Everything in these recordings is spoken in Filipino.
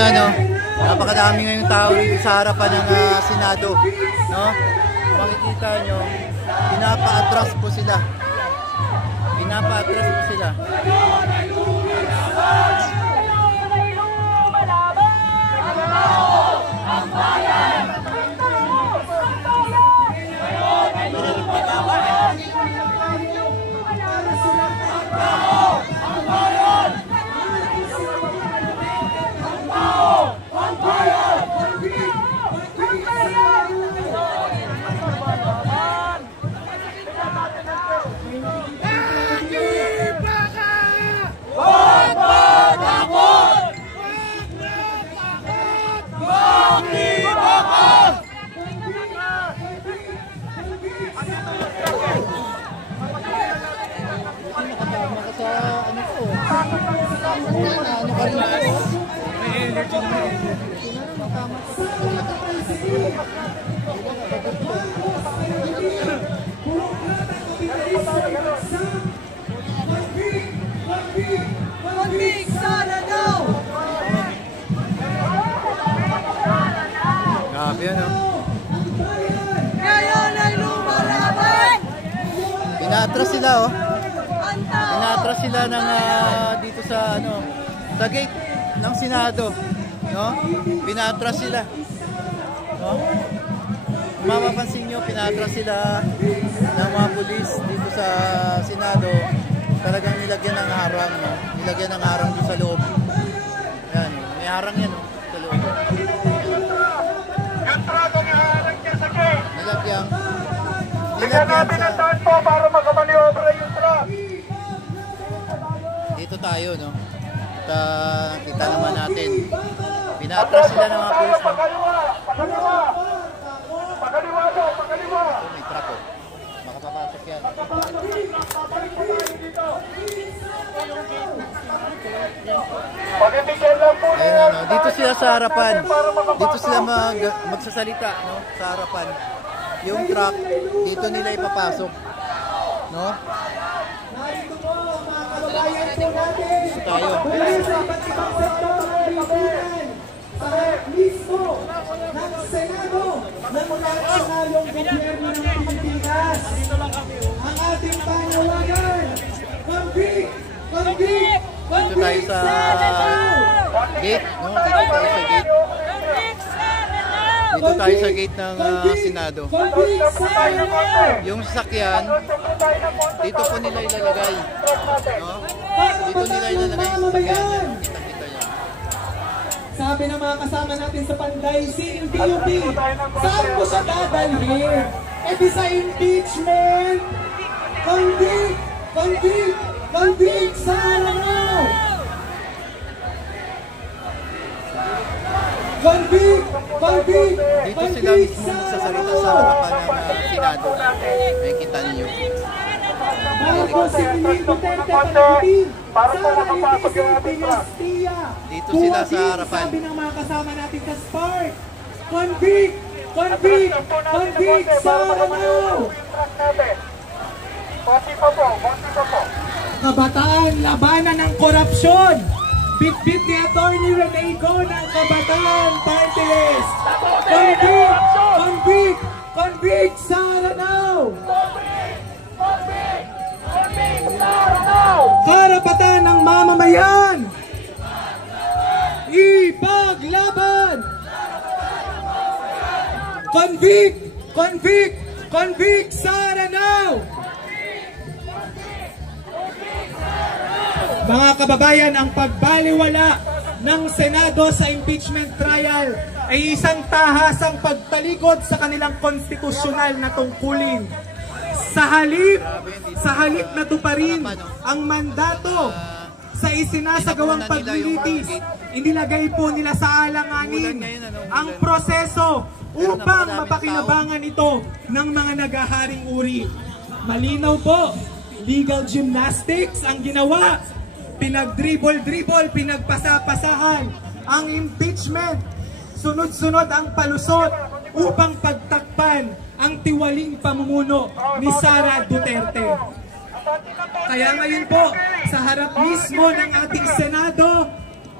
ano, napakadami ngayong tao dito sa harapan ng Senado, no? Makikita nyo, pinapa-atras po sila. Pinapa-atras po sila. Grabe yan, oh. Ngayon ay lumalaban! Pinaatras sila, oh. Pinaatras sila ng dito sa ano, sa gate ng Senado, no? Pinaatras sila. No? Kung mapapansin nyo, pinaatras sila ng mga pulis dito sa Senado. Talagang nilagyan ng harang, no? Nilagyan ng harang dito sa loob. Yan, may harang yan, no? Sa loob. Yung trago nga harang niya sa gate. Nilagyan namin ang daan po para makamaniobra yung truck. Dito tayo, no? At kita naman natin. Pinaatras sila ng mga pulis. Pagkaliwa! Pagkaliwa! Pagkaliwa daw! Pagkaliwa! Oh, may truck, oh. Makapapasok yan. Ayun, no? Dito sila sa harapan. Dito sila magsasalita, no? Sa harapan. Yung truck, dito nila ipapasok. No? Narito po mga kababayan po natin. Dito tayo. Mula sa iba't ibang sektor ng Pilipinas. Sa mismo ng Senado ng nasyonalong gobyerno ng Pilipinas. Ang ating pangalawagan. Convict! Convict! Dito tayo sa gate, no? Dito tayo sa gate. Dito tayo sa gate ng Senado. Yung sasakyan, dito po nila ilalagay. No? Dito nila ilalagay yung sasakyan. Kita-kita nyo. Sabi ng mga kasama natin sa Panday, si PUP, saan ko siya dadalhin? Eh di sa impeachment! Convict! Convict! Convict! Sana na! Convict! Convict! Dito sila mismo magsasalita sa harapan ng Senado. Nakikita ninyo. Marcos, si Piliin Duterte, Panagutin! Para po makapasok yung ating truck. Dito sila sa harapan. Sabi ng mga kasama natin sa Spark, Convict! Convict! Convict! Sana na! Konti pa po, konti pa po. Kabataan, labanan ng korupsyon. Bit-bit ni Atty. Rene Go ng Kabataan Party List. Convict! Convict! Convict! Sana now! Karapatan ng mamamayan! Ipaglaban! Convict! Convict! Convict! Sana now! Mga kababayan, ang pagbaliwala ng Senado sa impeachment trial ay isang tahasang pagtalikod sa kanilang konstitusyonal na tungkulin. Sa halip na tuparin ang mandato sa isinasagawang paglilitis, inilagay po nila sa alanganin ang proseso upang mapakinabangan ito ng mga nagaharing uri. Malinaw po, legal gymnastics ang ginawa. Pinag-dribble-dribble, pinagpasa-pasahan ang impeachment. Sunod-sunod ang palusot upang pagtakpan ang tiwaling pamumuno ni Sara Duterte. Kaya ngayon po, sa harap mismo ng ating Senado,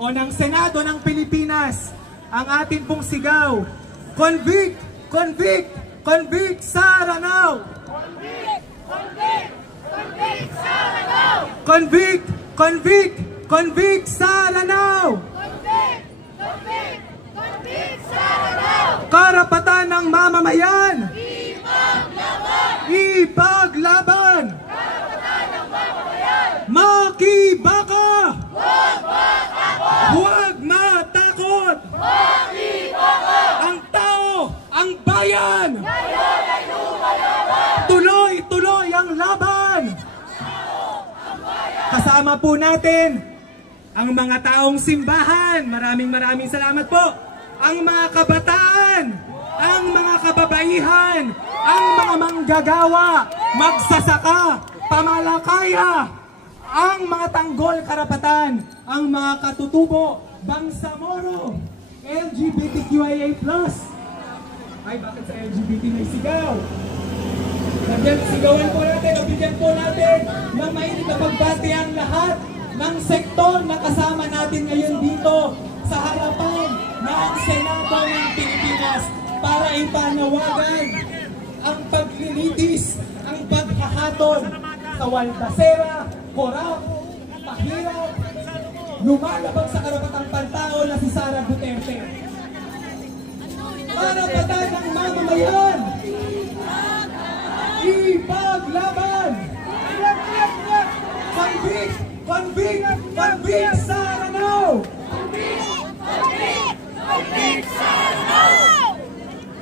o ng Senado ng Pilipinas. Ang atin pong sigaw, convict! Convict! Convict Sara now! Convict! Convict! Convict Sara now! Convict! Convict! Convict Sara now! Convict! Convict! Convict Sara now! Karapatan ng mamamayan! Ipaglaban! Ipaglaban! Karapatan ng mamamayan! Makibaka! Huwag matakot! Huwag matakot! Makibaka! Ang tao, ang bayan! Ngayon ay lumalaban! Tuloy-tuloy ang laban! Kasama po natin ang mga taong simbahan. Maraming salamat po. Ang mga kabataan, ang mga kababaihan, ang mga manggagawa, magsasaka, pamalakaya, ang mga tanggol karapatan, ang mga katutubo, Bangsamoro, LGBTQIA+. Ay, bakit sa LGBT may sigaw? Sigawan po natin, bigyan po natin ng mainit na pagbati ang lahat ng sektor na kasama natin ngayon dito sa harapan ng Senado ng Pilipinas para ipanawagan ang paglilitis, ang paghahatol sa waldasera, korap, pahirap, lumalabag sa karapatang pantao na si Sara Duterte. Karapatan ng mamamayan! Ipaglaban! Convict! Convict! Convict Sara now! Convict Sara now!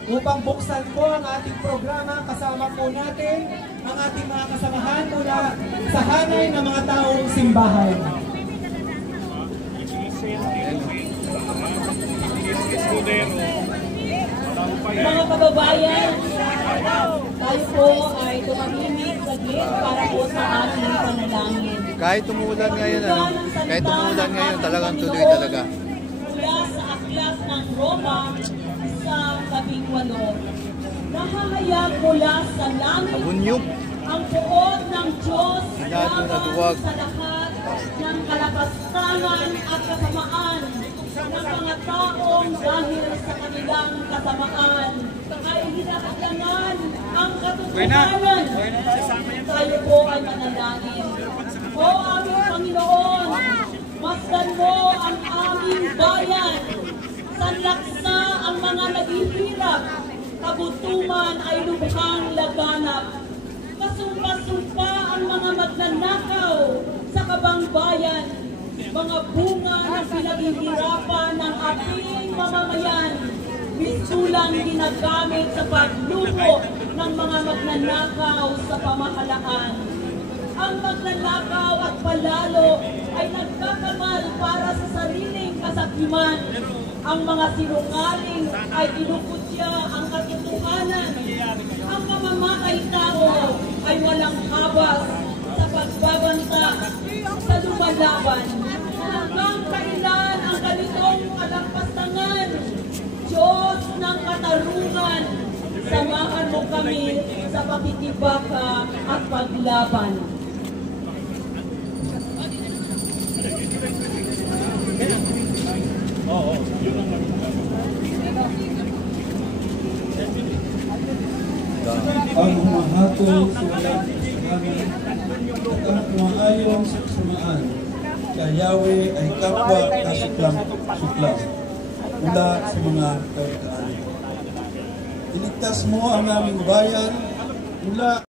Upang buksan po ang ating programa, kasama po natin ang ating mga kasamahan mula sa hanay ng mga taong simbahan. Mga kababayan, tayo po ay tumahimik saglit para po sa ating panalangin. Kahit umulan ngayon, kahit umulan ngayon, talagang tuloy talaga. Mula sa aklat ng Roma sa 18, nahahayag mula sa langit Nabunyog. ang poon ng Diyos Lahat na duwag. sa lahat ng kalapastangan at kasamaan ng mga taong dahil sa kanilang kasamaan ay hinahadlangan ang katotohanan. Tayo po ay manalangin. O aming Panginoon, masdan mo ang aming bayan. Sanlaksa ang mga naghihirap. Kagutuman ay lubhang laganap. Kasumpa-sumpa ang mga magnanakaw sa kabangbayan. Mga bunga ng pinaghihirapan ng ating mamamayan. Bisulang ginagamit sa pagluho ng mga magnanakaw sa pamahalaan. Ang magnanakaw at palalo ay nagkakamal para sa sariling kasakiman. Ang mga sinungaling ay inukutya ang katotohanan. Ang mamamatay tao ay walang habas sa pagbabanta sa lumalaban. Hanggang kailan ang ganitong kalampastangan? Diyos ng katarungan, samahan mo kami sa pakikibaka at paglaban. Ang humahatol sa walang kasalanan at ang umaayon sa kasamaan, kay Yahweh ay kapwa kasuklam mula sa mga kawitaan. Iligtas mo ang aming bayan mula